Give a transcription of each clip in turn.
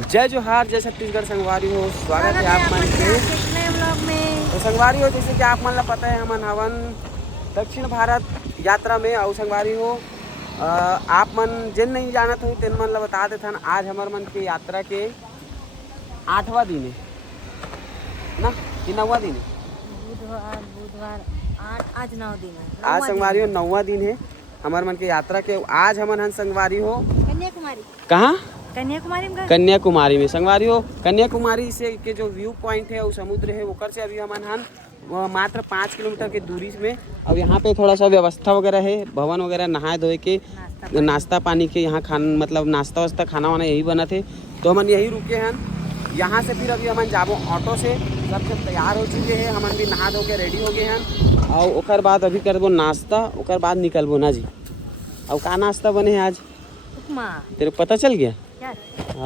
जय जोहार, जय छत्तीसगढ़ संगवारी हो। स्वागत है आप मन के नए व्लॉग में। तो संगवारी हो, जैसे कि आप मन ला पता है हमन हवन दक्षिण भारत यात्रा में और संगवारी हो। आप मन जिन नहीं जानत हो तेन मन ला बता देथन। आज हमार मन के यात्रा के 8वां दिन है ना कि 9वां दिन है? बुधवार आज 9 दिन है। आज संगवारी हो 9वां दिन है हमार मन के यात्रा के। आज हमन हन संगवारी हो कन्याकुमारी। कहाँ? कन्याकुमारी में। कन्याकुमारी में संगवारी हो। कन्याकुमारी से के जो व्यू पॉइंट है वो समुद्र है, ओकर से अभी हमन हन मात्र 5 किलोमीटर के दूरी में। अब यहाँ पे थोड़ा सा व्यवस्था वगैरह है, भवन वगैरह, नहाए धोए के, नाश्ता पानी के, यहाँ खान मतलब नाश्ता वास्ता खाना वाना यही बना थे। तो हमन यही रुके हैं। यहाँ से फिर अभी हमन जाबो ऑटो से। सब तैयार हो चुके हैं, हमन भी नहा धो के रेडी हो गए हैं। और ओकर बाद अभी करबो नाश्ता, ओकर बाद निकलबो ना जी। और का नाश्ता बने है आज? उपमा। तेरे पता चल गया? क्या?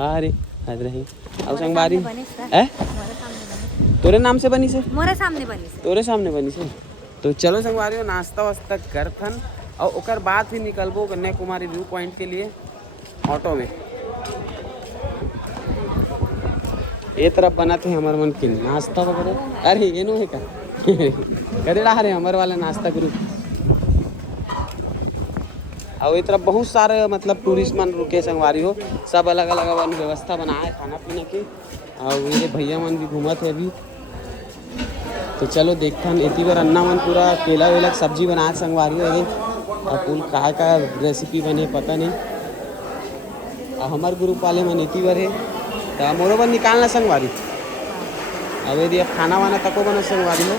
अरे हद रही। और संगवारी है? तोरे नाम से बनी से? मोरे सामने बनी से। तोरे सामने बनी से। तो चलो संगवारी हो, नाश्ता वास्ता करथन और ओकर बाद फिर निकलबो कन्याकुमारी व्यू पॉइंट के लिए ऑटो में। ये तरफ बना थे हमारे मन के नाश्ता वगैरह। अरे ये नो है का करे रहा रहे हमारे वाला नाश्ता ग्रुप। और ये तरफ बहुत सारे मतलब टूरिस्ट मन रुके संगवारी हो। सब अलग अलग व्यवस्था बनाए खाना पीने की। और मेरे भैया मन भी घूमत है अभी। तो चलो देखथन। इतनी बार अन्ना मन पूरा केला वेला सब्जी बनाए संगवारी हो। और कुल का रेसिपी बने पता नहीं। और हमारे ग्रुप वाले मन इतनी बार है तो मोरो बन निकालना संगवारी। अब यदि अब खाना वाना तको बना संगवारी हो।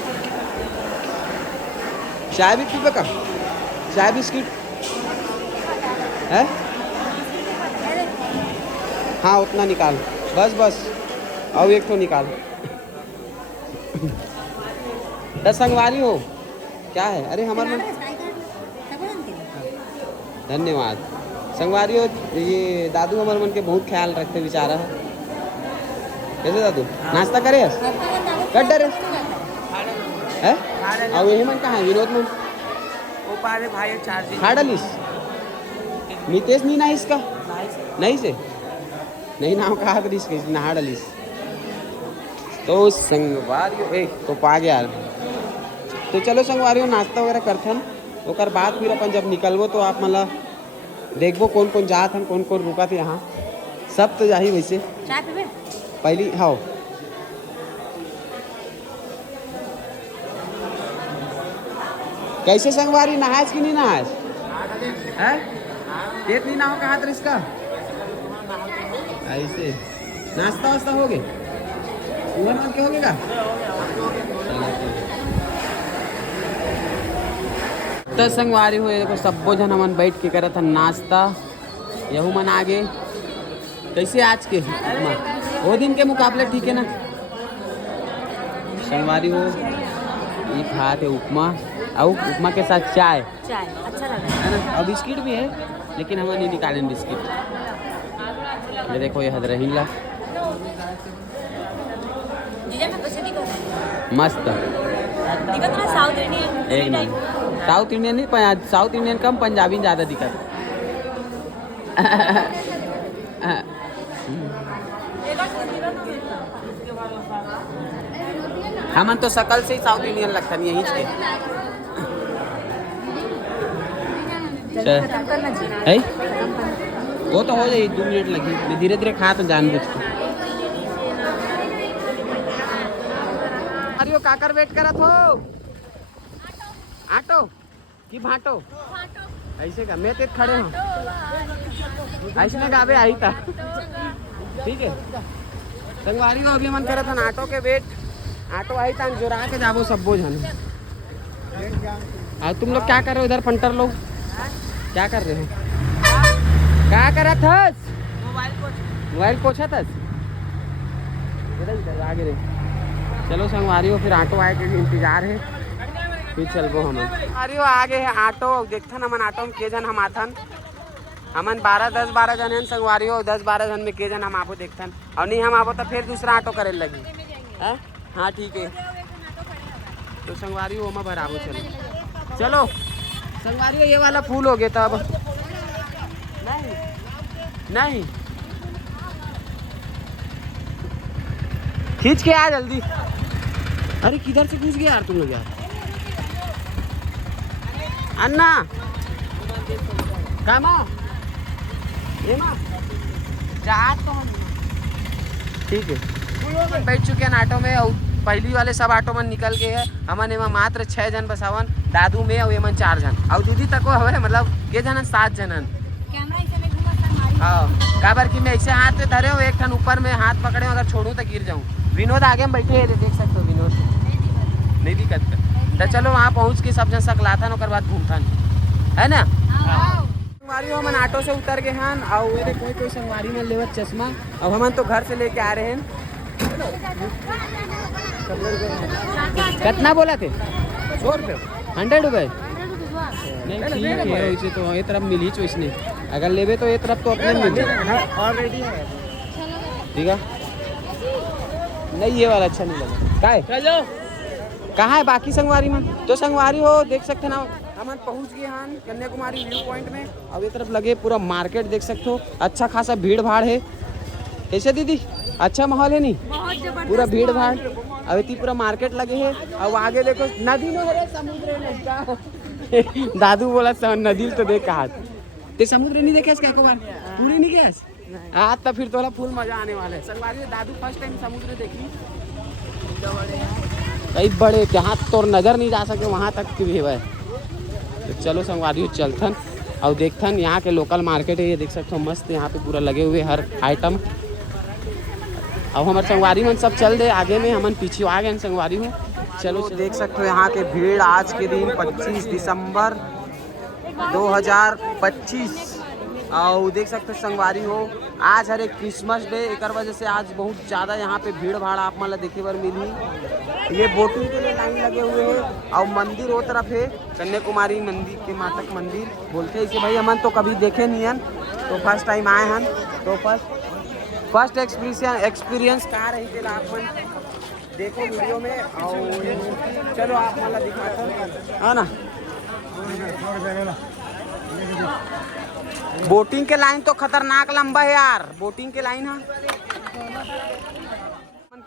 चाय भी पीबे का? चाय बिस्किट है? हाँ उतना निकाल, बस और एक तो निकाल। दस संगवारी हो क्या है? अरे हमारे धन्यवाद संगवारी हो। ये दादू हमारे मन के बहुत ख्याल रखते बेचारा है। कैसे दादू नाश्ता करे कर डरे है? और यही मन कहाँ है? विनोद मन वो पारे भाई चार्जिंग खा डालिस। मितेश नहीं ना इसका नहीं से नहीं नाम कहा करिस के नहा डालिस। तो संगवारी हो एक तो पा गया। तो चलो संगवारी हो नाश्ता वगैरह करथन। ओकर बाद फिर अपन जब निकलबो तो आप मतलब देखबो कौन कौन जात हन, कौन कौन रुका थे यहाँ। सब तो जाही वैसे चाय पीबे पहली। हाँ कैसे संगवारी नहाज कि नहीं नहाज है? पेट नहीं ना हो कहा इसका ऐसे। नाश्ता वास्ता हो गए उमर मन के हो गएगा। तो संगवारी हो देखो सबो जन हमन बैठ के करत हन नाश्ता। यहू मन आगे कैसे आज के उपमा वो दिन के मुकाबले ठीक है ना संगवारी हो। ये खाते उपमा और उपमा के साथ चाय अच्छा लगा है ना। और बिस्किट भी है लेकिन हम नहीं निकालें बिस्किट। ये देखो ये हद रहीला मस्त साउथ इंडियन। एक नहीं साउथ इंडियन नहीं, साउथ इंडियन कम पंजाबी ज़्यादा दिक्कत। हमन तो शकल से ही साउथ इंडियन लगता नहीं यहीं के है। वो तो हो जाए 2 मिनट लगी। मैं धीरे धीरे खा तो जानबूझ के। अरे काकर वेट करत हो? आटो कि भाटो? ऐसे का मैं तो खड़े हूँ ऐसे गावे आई था। ठीक है संगवारी हो अभी मन करत हन ऑटो के वेट। ऑटो आई था जोरा के जाबो सबो जन। और तुम लोग क्या कर रहे हो उधर? पंटर लोग क्या कर रहे हो? क्या कर रहा था? मोबाइल पोछा था आगे रे। चलो संगवारी हो फिर ऑटो आए के इंतजार है फिर चलबो हम। अरे आगे है ऑटो। देखथन हमन ऑटो में के जन हम आथन। हमन 10-12 जन हैं संगवारी हो। 10-12 जन में के जन हम आपको देखथन और नहीं हम आपको तो फिर दूसरा ऑटो करे लगी है। हाँ ठीक है तो संगवारी हो मैं भराबो। चलो संगवारी हो ये वाला फूल हो गया तब। नहीं खींच के आ जल्दी। अरे किधर से घुस गए यार तुम लोग यार। अन्ना कामा ये माँ जा तो ठीक है। बैठ चुके हैं ऑटो में और पहली वाले सब ऑटो में निकल गए हैं। हमन एमा मात्र 6 जन बसावन, दादू में और एमन 4 जन और दीदी तक हवे मतलब के जनन 7 जनन। कैमरा ऐसे नहीं घुमा सर मारी। हाँ काबर कि मैं ऐसे हाथ पे धरे हो, एक ठन ऊपर में हाथ पकड़े अगर छोड़ूं तो गिर जाऊं। विनोद आगे में बैठे हैं, देख सकते हो विनोद नहीं दिक्कत। तो चलो वहाँ पहुँच के सब जन सकलाथन और बाद घूमथन है ना। संगवारी हमन ऑटो से उतर गए हैं और मेरे कोई संगवारी में लेवत चश्मा और हमन तो घर से लेके आ रहे हैं। कितना बोला थे 100 रुपये 100 रुपये नहीं ठीक है। वैसे तो ये तरफ मिली चॉइस नहीं, अगर लेवे तो ये तरफ तो अपने मिल ऑलरेडी है। ठीक है नहीं ये वाला अच्छा नहीं लगा। काय चलो कहाँ है बाकी संगवारी में? तो संगवारी हो देख सकते ना हम पहुँच गए हैं कन्याकुमारी व्यू पॉइंट में। अब ये तरफ लगे पूरा मार्केट देख सकते हो, अच्छा खासा भीड़ भाड़ है। कैसे दीदी अच्छा माहौल है नहीं? पूरा भीड़ भाड़ अब इतनी पूरा मार्केट लगे है। अब आगे देखो नदी में है समुद्र है दादू बोला नदी तो देख कहा ते समुद्र नहीं देखे क्या को बार पूरी नहीं गया आज तो फिर थोड़ा फुल मजा आने वाला है। संगवारी दादू फर्स्ट टाइम समुद्र देखी कई बड़े जहाँ तो नज़र नहीं जा सके वहाँ तक की भी है। तो चलो संगवारी चलथन और देखथन यहाँ के लोकल मार्केट है। ये देख सकते हो मस्त यहाँ पे पूरा लगे हुए हर आइटम। अब हमारे संगवारी में सब चल दे आगे में हमन पीछे आ गए संगवारी में। चलो देख सकते हो यहाँ के भीड़ आज के दिन 25 दिसंबर 2025 और देख सकते हो संगवारी हो आज हर एक क्रिसमस डे एक वजह से आज बहुत ज़्यादा यहाँ पे भीड़ भाड़ आप मतलब देखे बार मिली। ये बोटिंग के लिए लाइन लगे हुए हैं और मंदिर वो तरफ है कन्याकुमारी मंदिर के मातक मंदिर बोलते हैं इसे। भाई हमन तो कभी देखे नहीं हैं तो फर्स्ट टाइम आए हैं तो फर्स्ट एक्सपीरियंस कहाँ रही थे आप देखो वीडियो में और चलो आप मतलब दिखाते है ना। बोटिंग के लाइन तो खतरनाक लंबा है यार, बोटिंग के लाइन है।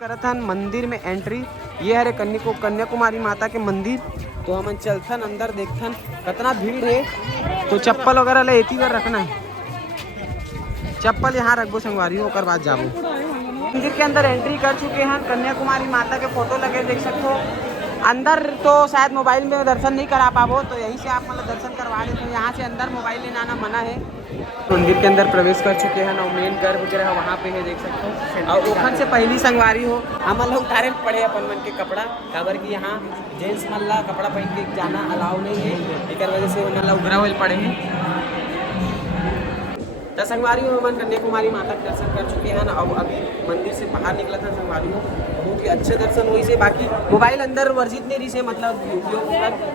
करथन मंदिर में एंट्री ये हरे कन्याकुमारी माता के मंदिर। तो हम चलथन अंदर देखथन कितना भीड़ है। तो चप्पल वगैरह ले एती बार रखना है, चप्पल यहाँ रखबो संगवारी होकर बाद जाबो। मंदिर के अंदर एंट्री कर चुके हैं, कन्याकुमारी माता के फोटो लगे देख सकते हो। अंदर तो शायद मोबाइल में दर्शन नहीं करा पाबो तो यहीं से आप मतलब दर्शन करवा देते हो। यहाँ से अंदर मोबाइल लेना आना मना है। मंदिर के अंदर प्रवेश कर चुके हैं और मेन गर्भगृह वहाँ पे है देख सकते हो। और ओखन से पहली संगवारी हो हम लोग उतारे पड़े अपन मन के कपड़ा काबर की यहाँ जेंट्स मल्ला कपड़ा पहन के जाना अलाउ नहीं है, एक वजह से मतलब उगरा हुए पड़े हैं। तो संगवारी में हम कन्याकुमारी माता के दर्शन कर चुके हैं और अभी मंदिर से बाहर निकला था संगवारी में बहुत ही अच्छे दर्शन हुई से। बाकी मोबाइल अंदर वर्जित नहीं रही से मतलब उपयोग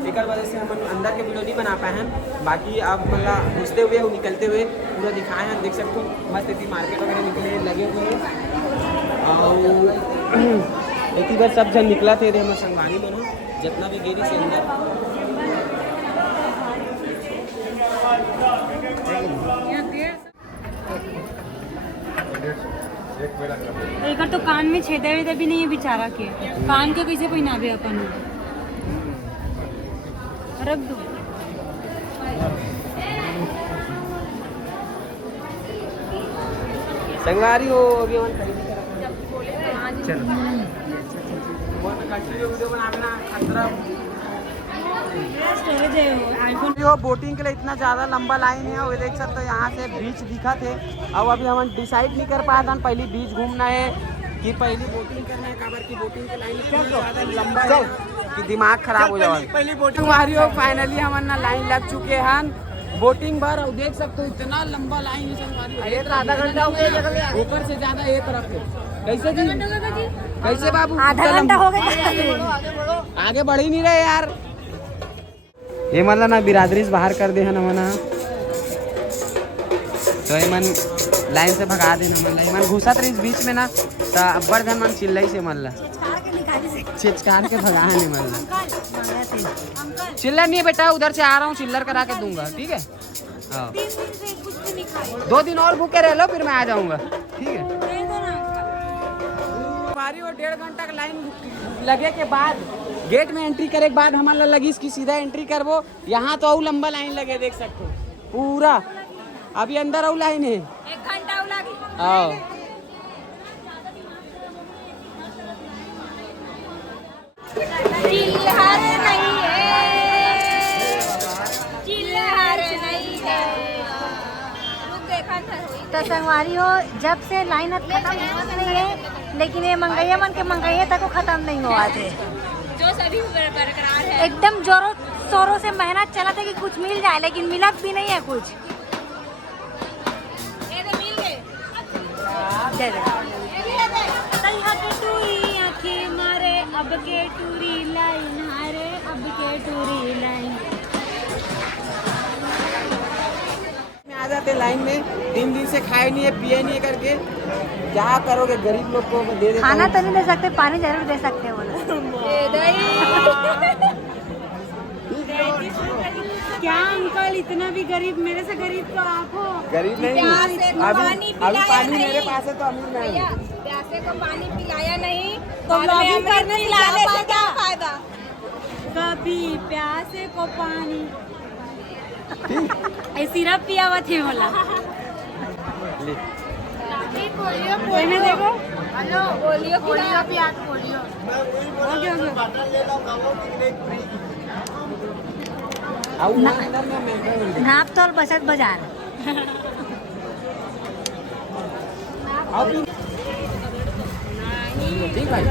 एक वजह से हम अंदर के वीडियो नहीं बना पाए हैं। बाकी अब मतलब घुसते हुए और निकलते हुए पूरा दिखाए हैं देख सकते हो। मस्त इतनी मार्केट वगैरह निकले लगे हुए हैं और इतनी बार सब जन निकला थे हमारे संगवारी में जितना भी गेरी से अंदर। एक तो कान में छेदा वेदा भी नहीं है बेचारा के, कान के कैसे पहनावे अपन रख दो। संगवारी हो अभी चलो बोटिंग के लिए इतना ज़्यादा लंबा लाइन है और देख सकते हो यहाँ से बीच दिखा थे। अब अभी हम डिसाइड नहीं कर पाया था पहली बीच घूमना है कि पहली बोटिंग करना है। काबर की बोटिंग के लाइन इतना ज़्यादा लंबा है कि दिमाग खराब हो जाए। पहली बोटिंग हमारी हो फाइनली हमारे ना लाइन लग चुके हैं बोटिंग भर और देख सकते हो इतना लंबा लाइन है। आधा घंटा हो गया ऊपर से ज़्यादा ये तरफ है। कैसे जी कैसे बाबू आधा घंटा हो गया आगे बढ़ ही नहीं रहे यार। ये मतलब ना बिरादरी से बाहर कर दे है ना मना तो मन लाइन से भगा देना मन घुसा रही बीच में ना तो अब्बर धन मन चिल्लाई से मल्ला छिचकार के भगा नहीं मल्ला। चिल्लर नहीं है बेटा उधर से आ रहा हूँ चिल्लर करा के दूंगा ठीक है। हाँ 2 दिन और भूखे रह लो फिर मैं आ जाऊंगा ठीक है। भारी वो 1.5 घंटा का लाइन लगे के बाद गेट में एंट्री करे के बाद हमारा लगी इसकी सीधा एंट्री करबो। यहाँ तो और लंबा लाइन लगे देख सकते हो पूरा। अभी अंदर और लाइन है 1 घंटा लगी। आओ चिल्हर नहीं है, चिल्हर नहीं है। तो संगवारी हो, जब से लाइन खत्म होत नहीं है, लेकिन ये मंगैया मन के मंगैया तक खत्म नहीं हुआ थे। जो सभी बरकरार है, एकदम जोरों शोरों से मेहनत चला था कि कुछ मिल जाए, लेकिन मिलत भी नहीं है कुछ। अब के टूरी लाइन हारे, अब के टूरी लाइन में आ जाते लाइन में। 3 दिन से खाए नहीं है पिए नहीं है करके क्या करोगे? गरीब लोग को दे देता खाना हूँ। तो नहीं दे सकते, पानी जरूर दे सकते हैं क्या अंकल, इतना भी गरीब, मेरे से गरीब तो आप हो। गरीब नहीं, अभी पानी मेरे पास है तो अमीर मैं हूँ। प्यासे को पानी पिलाया नहीं तो ब्लॉगिंग करने पिलाने से क्या फायदा? कभी प्यासे को पानी ए सिरप पिया हुआ थे बोला। कोई में देखो, हेलो बोलियो पोलियो पिया पोलियो। नाप तोल बचत बाजार। ठीक भाई।